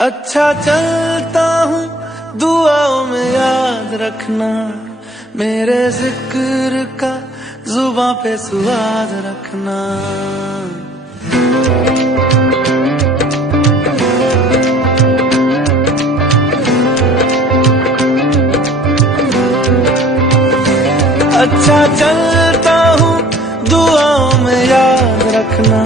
अच्छा चलता हूँ दुआओं में याद रखना, मेरे जिक्र का जुबां पे सुआद रखना। अच्छा चलता हूँ दुआओं में याद रखना,